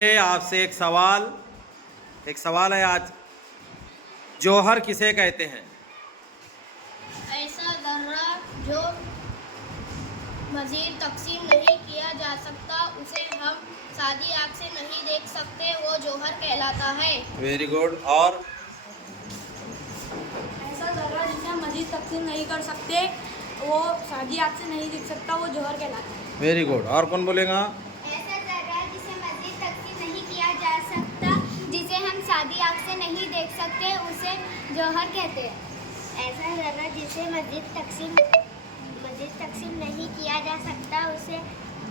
आपसे एक सवाल है आज। जौहर किसे कहते हैं? ऐसा जर्रा जो मजीद तकसीम नहीं किया जा सकता, उसे हम सादी आँख से नहीं देख सकते, वो जौहर कहलाता है। Very good. और ऐसा जर्रा जिसे हम मजीद तकसीम नहीं कर सकते, वो सादी आँख से नहीं दिख सकता, वो जौहर कहलाता है। Very good. और कौन बोलेगा? ऐसा जर्रा जिसे मजीद तकसीम नहीं किया जा सकता, जिसे हम सादी आँख से नहीं देख सकते, उसे जौहर कहते हैं। ऐसा जर्रा जिसे मजीद तकसीम नहीं किया जा सकता,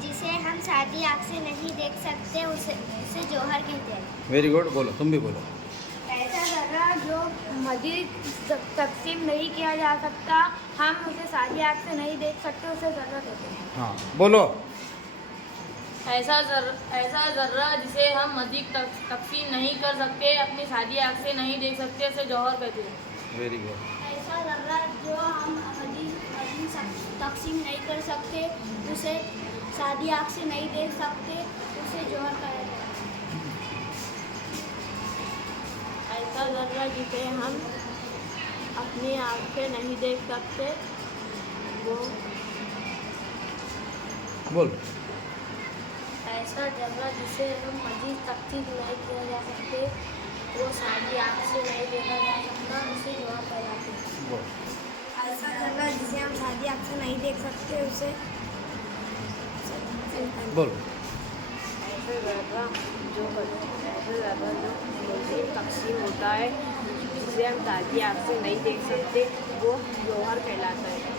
जिसे हम सादी आँख से नहीं देख सकते, उसे जौहर कहते हैं। Very good. बोलो, तुम भी बोलो। ऐसा जर्रा जो मजीद तकसीम नहीं किया जा सकता, हम उसे सादी आँख से नहीं देख सकते, उसे जर्रा कहते हैं। हाँ बोलो। ऐसा जर्रा जिसे हम मजीद तकसीम नहीं कर सकते, अपनी सादी आँख से नहीं देख सकते, उसे जौहर कहते हैं। Very good. ऐसा जर्रा जो हम मजीद तकसीम नहीं कर सकते, उसे सादी आँख से नहीं देख सकते, उसे जौहर कहते हैं। ऐसा जर्रा जिसे हम अपनी आँख से नहीं देख सकते, वो बोल। ऐसा जर्रा जिसे हम मजीद तकसीम नहीं किया जा सकते, वो सादी आँख से नहीं देखा जा सकता, उसे जौहर कहलाते हैं। बोल। ऐसा जर्रा जिसे हम सादी आँख से नहीं देख सकते, उसे बोल। ऐसा जर्रा जो मजीद तकसीम होता है, जिसे हम सादी आँख से नहीं देख सकते, वो जौहर कहलाता है।